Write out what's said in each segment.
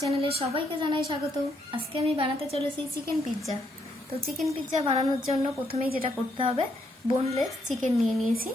চ্যানেলে সবাইকে জানাই স্বাগত। আজকে আমি বানাতে চলেছি চিকেন পিৎজা। তো চিকেন পিৎজা বানানোর জন্য প্রথমেই যেটা করতে হবে, বোনলেস চিকেন নিয়ে নিয়েছি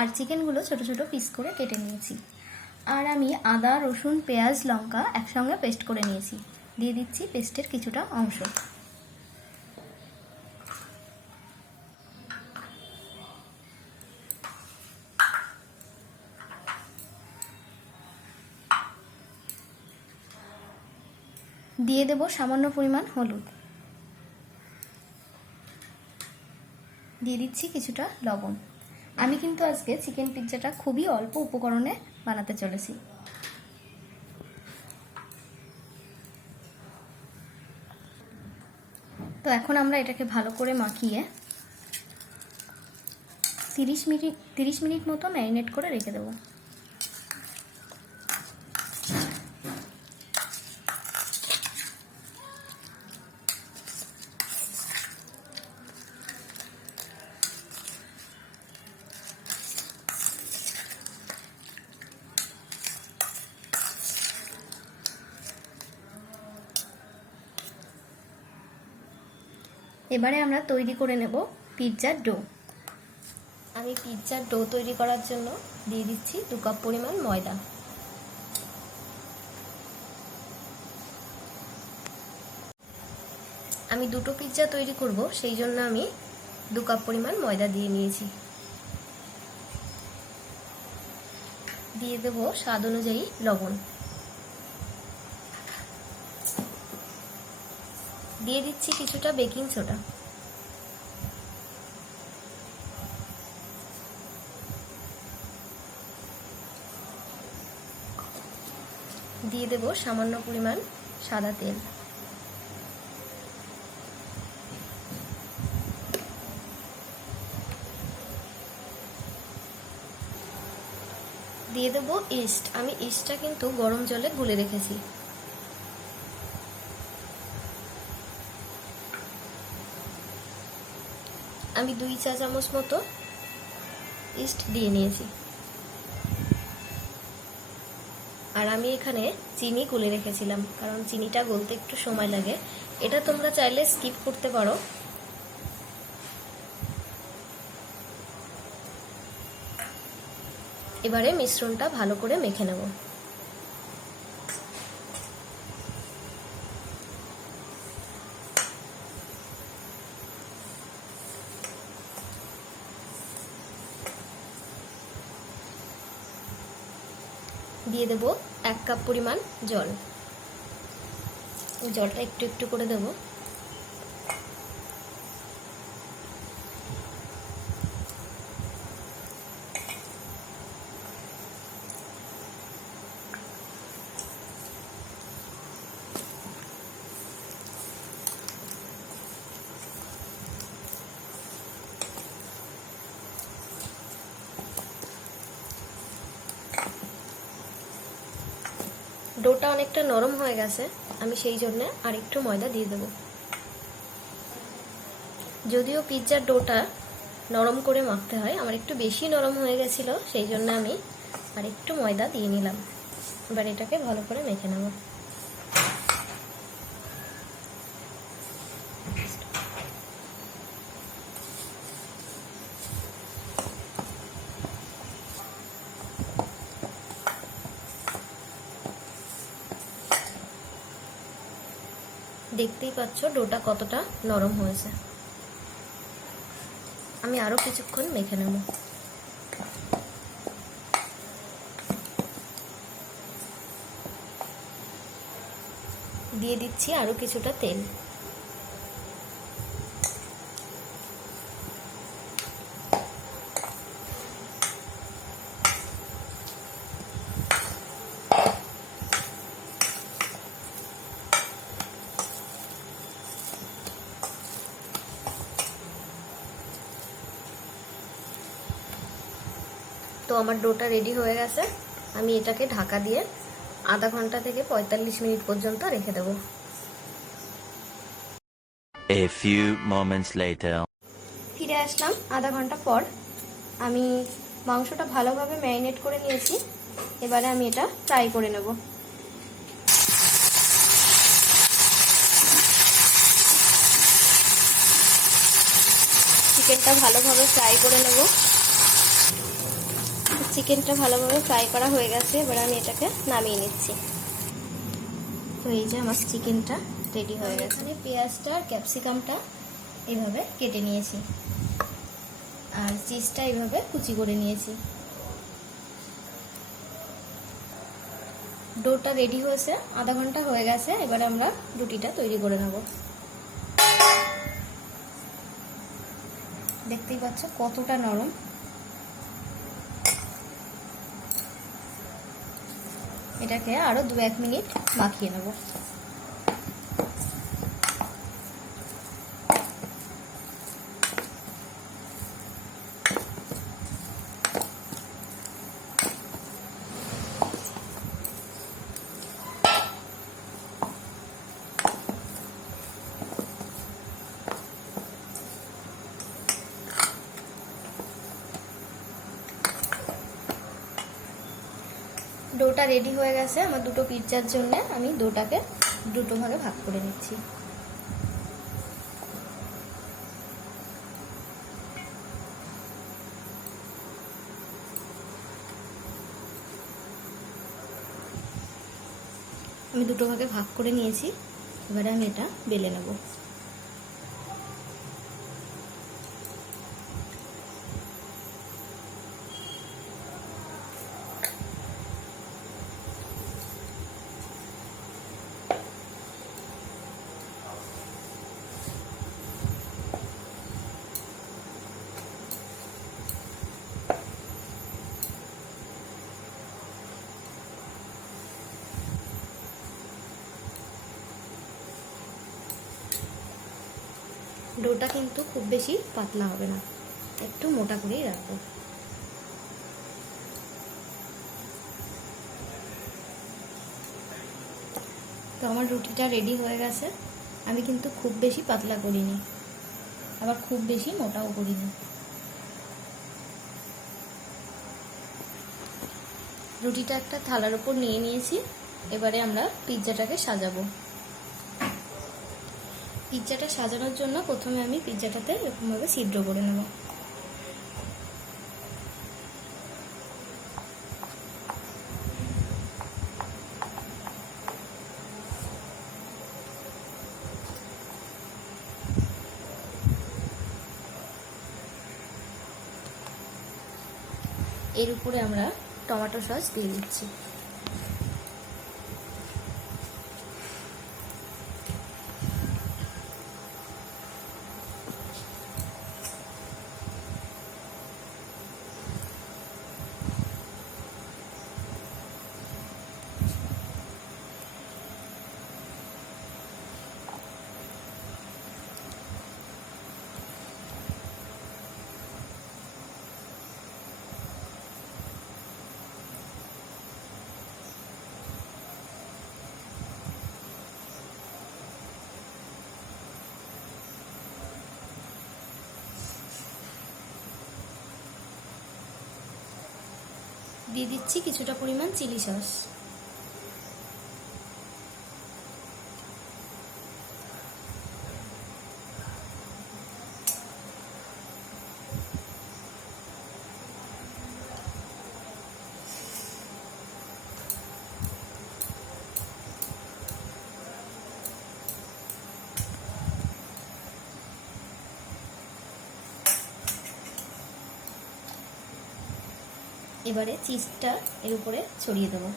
আর চিকেনগুলো ছোট ছোট পিস করে কেটে নিয়েছি। আর আমি আদা, রসুন, পেঁয়াজ, লঙ্কা একসঙ্গে পেস্ট করে নিয়েছি। দিয়ে দিচ্ছি পেস্টের কিছুটা অংশ। দিয়ে দেব সামান্য পরিমাণ হলুদ, দিয়ে দিচ্ছি কিছুটা লবণ। আমি কিন্তু আজকে চিকেন পিৎজাটা খুবই অল্প উপকরণে বানাতে চলেছি। তো এখন আমরা এটাকে ভালো করে মাখিয়ে 30 মিনিট মতো ম্যারিনেট করে রেখে দেবো। এবারে আমরা তৈরি করে নেব পিৎজার ডো। আমি পিৎজার ডো তৈরি করার জন্য দিয়ে দিচ্ছি 2 কাপ পরিমাণ ময়দা। আমি দুটো পিৎজা তৈরি করব, সেই জন্য আমি 2 কাপ পরিমাণ ময়দা দিয়ে নিয়েছি। দিয়ে দেব স্বাদ অনুযায়ী লবণ। দিয়ে দিচ্ছি কিছুটা বেকিং সোডা। দিয়ে দেব সামান্য পরিমাণ সাদা তেল। দিয়ে দেব ইস্ট। আমি ইস্টটা কিন্তু গরম জলে গুলে রেখেছি। আমি 2 চা চামচ মতো ইস্ট দিয়ে নিয়েছি। আর আমি এখানে চিনি গুলে রেখেছিলাম, কারণ চিনিটা গলতে একটু সময় লাগে। এটা তোমরা চাইলে স্কিপ করতে পারো। এবারে মিশ্রণটা ভালো করে মেখে নেব। দিয়ে দেব 1 কাপ পরিমাণ জল। জলটা একটু একটু করে দেব। ডোটা অনেকটা নরম হয়ে গেছে, আমি সেই জন্য আর একটু ময়দা দিয়ে দেব। যদিও পিৎজার ডোটা নরম করে মাখতে হয়, আমার একটু বেশি নরম হয়ে গেছিল, সেই জন্য আমি আর একটু ময়দা দিয়ে নিলাম। এবার এটাকে ভালো করে মেখে নেব। দেখতেই পাচ্ছ ডোটা কতটা নরম হয়েছে। আমি আরো কিছুক্ষণ মেখে নেব। দিয়ে দিচ্ছি আরো কিছুটা তেল। তো আমার ডোটা রেডি হয়ে গেছে। আমি এটাকে ঢাকা দিয়ে আধা ঘন্টা থেকে 45 মিনিট পর্যন্ত রেখে দেব। A few moments later. ফিরে আসলাম আধা ঘন্টা পর। আমি মাংসটা ভালোভাবে ম্যারিনেট করে নিয়েছি। এবারে আমি এটা ফ্রাই করে নেব। চিকেনটা ভালোভাবে ফ্রাই করে নেব। চিকেনটা ভালোভাবে ফ্রাই করা হয়ে গেছে, এবার আমি এটাকে নামিয়ে নিচ্ছি। তো এই যে আমার চিকেনটা রেডি হয়ে গেছে। এখানে পেঁয়াজটা আর ক্যাপসিকামটা এইভাবে কেটে নিয়েছি, আর চিজটা এইভাবে কুচি করে নিয়েছি। ডোটা রেডি হয়েছে, আধা ঘন্টা হয়ে গেছে। এবার আমরা রুটিটা তৈরি করে নেব। দেখতেই পাচ্ছ কতটা নরম। এটাকে আরো 2-1 মিনিট মাখিয়ে নেব। ডোটা রেডি হয়ে গেছে আমার দুটো পিৎজার জন্য। আমি ডোটাকে দুটো ভাগে ভাগ করে নিচ্ছি। আমি দুটো ভাগে ভাগ করে নিয়েছি, এবারে আমি এটা বেলে নেব। ডোটা কিন্তু খুব বেশি পাতলা হবে না, একটু মোটা করেই রাখবো। তো আমার রুটিটা রেডি হয়ে গেছে। আমি কিন্তু খুব বেশি পাতলা করিনি, আবার খুব বেশি মোটাও করিনি। রুটিটা একটা থালার উপর নিয়ে নিয়েছি। এবারে আমরা পিৎজাটাকে সাজাবো। পিৎজাটা সাজানোর জন্য প্রথমে আমি পিৎজাটাতে এরকমভাবে ছিদ্র করে নেব। এর উপরে আমরা টমেটো সস দিয়ে দিচ্ছি। দিয়ে দিচ্ছি কিছুটা পরিমাণ চিলি সস। এবারে চিজটা এর উপরে ছড়িয়ে দেবো।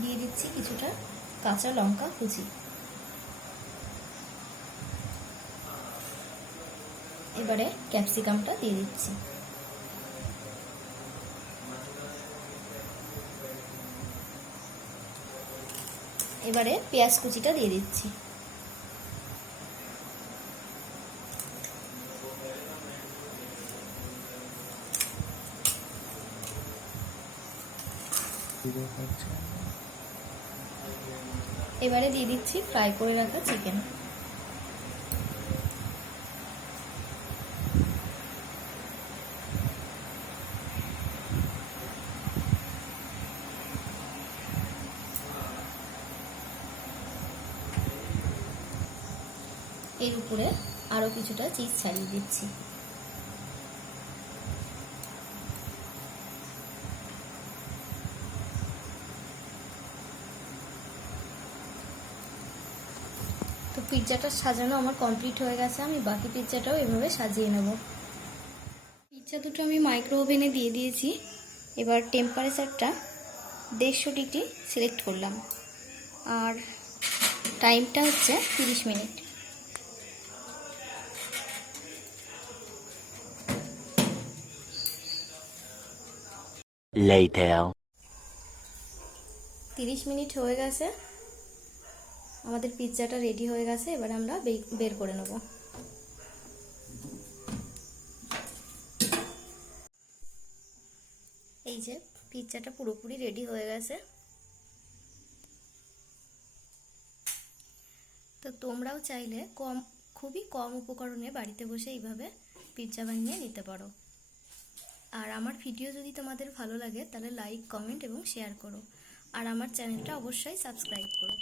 দিয়ে দিচ্ছি কিছুটা কাঁচা লঙ্কা কুচি। এবারে ক্যাপসিকামটা দিয়ে দিচ্ছি। এবারে পেঁয়াজ কুচিটা দিয়ে দিচ্ছি। এবারে দিয়ে দিচ্ছি ফ্রাই করে রাখা চিকেন। এর উপরে আরও কিছুটা চিজ ছাড়িয়ে দিচ্ছি। তো পিৎজাটা সাজানো আমার কমপ্লিট হয়ে গেছে, আমি বাকি পিৎজাটাও এভাবে সাজিয়ে নেব। পিৎজা দুটো আমি মাইক্রো ওভেনে দিয়ে দিয়েছি। এবার টেম্পারেচারটা 150 ডিগ্রি সিলেক্ট করলাম, আর টাইমটা হচ্ছে 30 মিনিট। Later. 30 মিনিট হয়ে গেছে, আমাদের পিৎজাটা রেডি হয়ে গেছে। এবার আমরা বের করে নেব। এই যে পিৎজাটা পুরোপুরি রেডি হয়ে গেছে। তো তোমরাও চাইলে খুবই কম উপকরণে বাড়িতে বসে এইভাবে পিৎজা বানিয়ে নিতে পারো। আর আমার ভিডিও যদি তোমাদের ভালো লাগে তাহলে লাইক, কমেন্ট এবং শেয়ার করো। আর আমার চ্যানেলটা অবশ্যই সাবস্ক্রাইব করো।